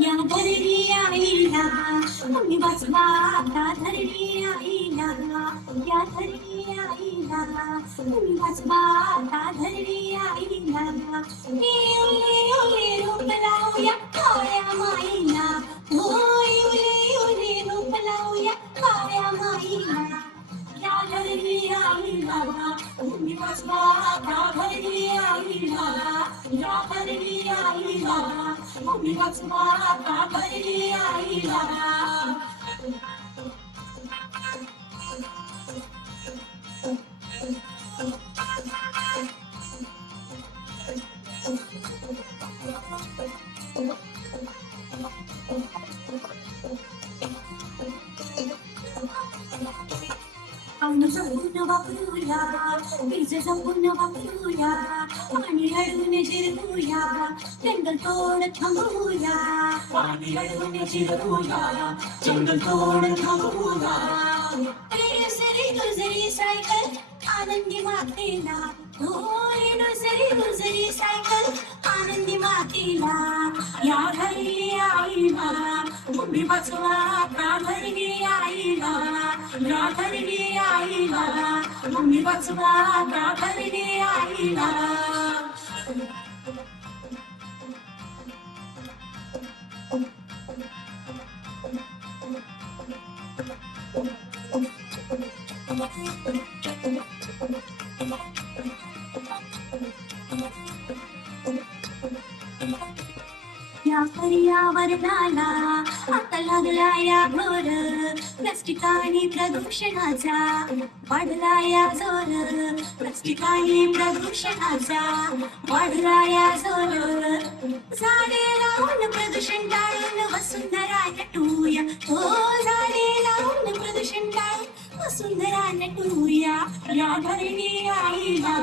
या धरणी आईला मी वाचवा आता धरणी आईला या धरणी आईला मी वाचवा आता धरणी आईला ओले ओले रूप लावूया काळ्या माईला ओले ओले रूप लावूया काळ्या माईला या धरणी आईला मी वाचवा आता धरणी आईला या धरणी आईला मी वाचवा आता धरणी आईला पाणी जपून वापरूया वीज जपून वापरूया पाणी अडवून जिरवूया जंगल तोड थांबवूया पाणी अडवून जिरवूया जंगल तोड थांबवूया सरी गुजरी सायकल आनंदी मातेला रेणू सरी गुजरी सायकल आनंदी मातेला या घरी आईला तुम्ही वाचवा का घरी आईला या घरी आईला तुम्ही वाचवा का घरी आईला या पर्यावरणाला आता लागला या घोर प्लास्टिक आणि प्रदूषणाचा वाढला या जोर प्लास्टिक आणि प्रदूषणाचा वाढला या जोर झाडे लावून प्रदूषण टाळून वसुंधरा नटूया हो झाडे लावून प्रदूषण टाळून वसुंधरा नटूया या धरणी आईला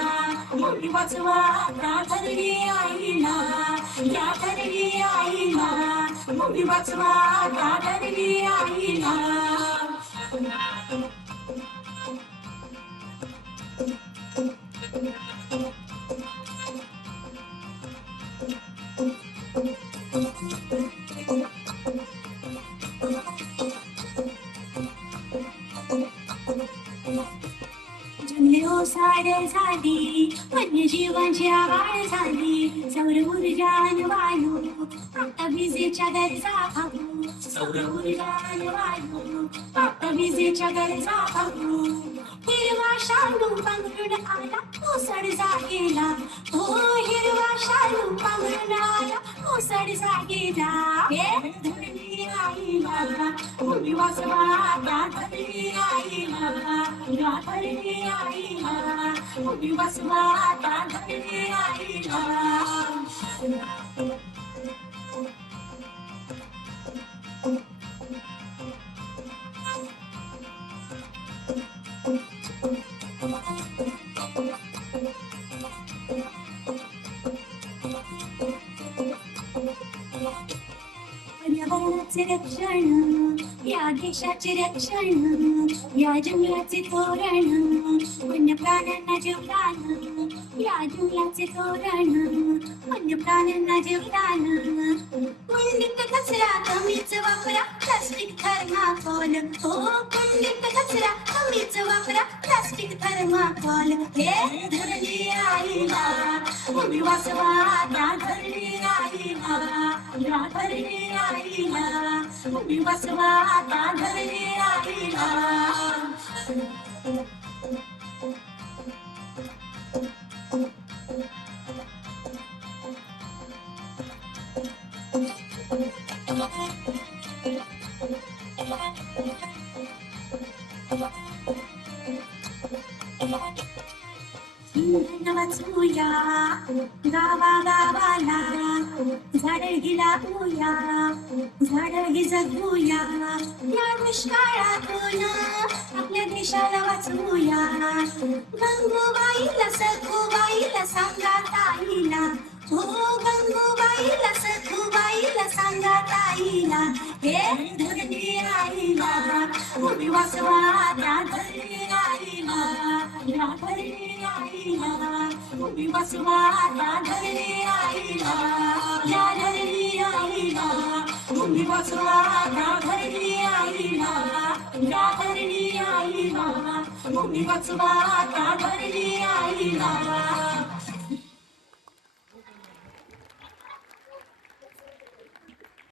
तुम्ही वाचवा का धरणी आईला या धरणी आईला तुम्ही वाचवा का धरणी आईला ओसाड झाली वन्यजीवांची आवाळ झाली सौर ऊर्जा आणि वायू आता विजेच्या गरजा भागू सौर ऊर्जा आणि वायू आता विजेच्या गरजा भागू हिरवा शालू पांघरून आला ओसाड जागेला हो हिरवा शालू पांघरून आला ओसाड जागेला धरणी आईला तुम्ही वाचवा का धरणी आईला या धरणी आईला तुम्ही वाचवा का धरणी आईला पर्यावरणाचे रक्षण या देशाचे रक्षण या जंगलाचे तोरण वन्य प्राण्यांना जीवदान या जंगलाचे तोरण वन्य प्राण्यांना जीवदान कुंडीत कचरा कमीच वापरा प्लास्टिक थर्माकोल हो कुंडीत कचरा कमीच वापरा प्लास्टिक थर्माकोल हे धरणी आईला तुम्ही वाचवा त्या धरणी आईला या धरणी आईला तुम्ही वाचवा त्या धरणी आईला वाचूया गावागावाला झाडही लावूया झाडही जगूया या दुष्काळातून आपल्या देशाला वाचवूया गंगूबाईला सखूबाईला सांगा ताईला हो गंगूबाईला सखूबाईला सांगा ताईला हे धरणी आईला तुम्ही वाचवा त्या धरणी आईला या धरणी आईला तुम्ही वाचवा त्या धरणी आईला या धरणी आईला तुम्ही वाचवा त्या धरणी आईला, त्या धरणी आईला, तुम्ही वाचवा त्या धरणी आईला.